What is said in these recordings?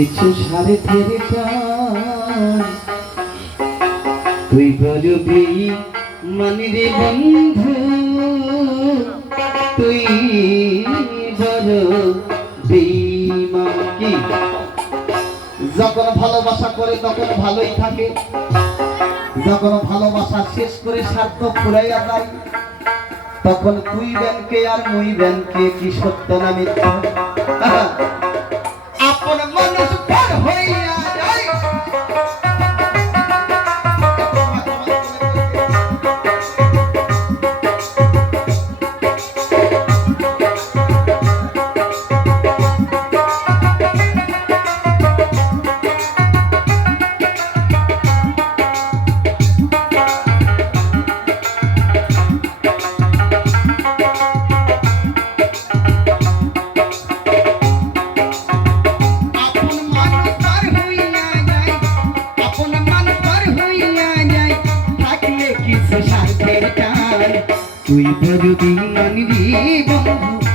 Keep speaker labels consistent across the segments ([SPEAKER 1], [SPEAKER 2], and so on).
[SPEAKER 1] কিছু সারে ফেরে তুই বলবি মানে রে বন্ধু, তুই বলবি কি? যখন ভালোবাসা করে তখন ভালোই থাকে। যখন ভালোবাসা শেষ করে স্বার্থ ফুরাইয়া যায়, তখন তুই ব্যাংকে আর মুই ব্যাংকে কি সত্য না আপন মানুষ তুই বড় দিন নিবি বন্ধু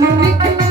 [SPEAKER 1] Thank you.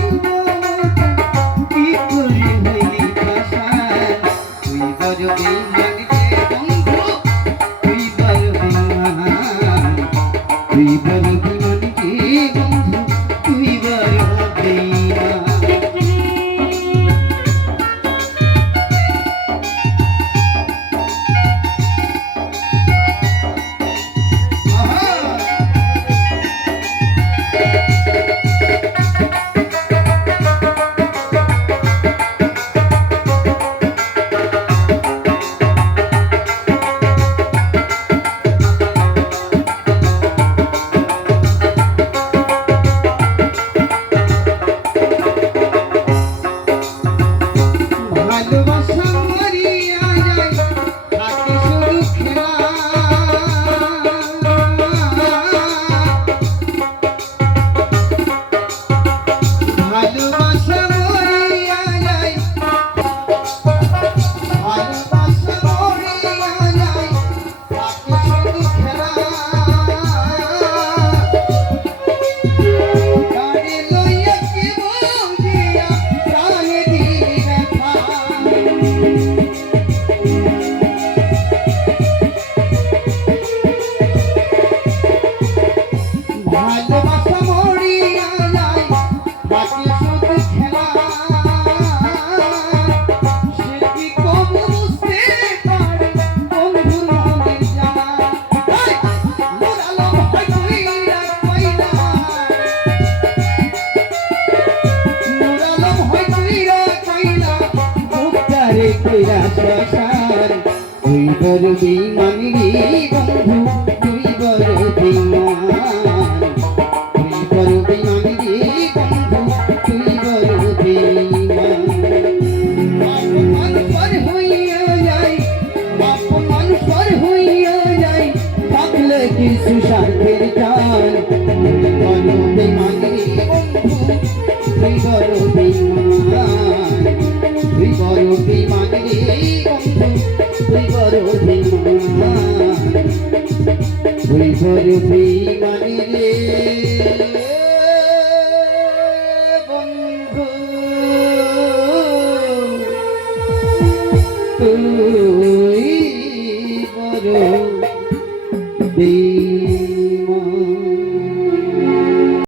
[SPEAKER 1] আশ্রয় ওই বড় বিমানী বন্ধু। কিশোর বেইমানি রে। বন্ধু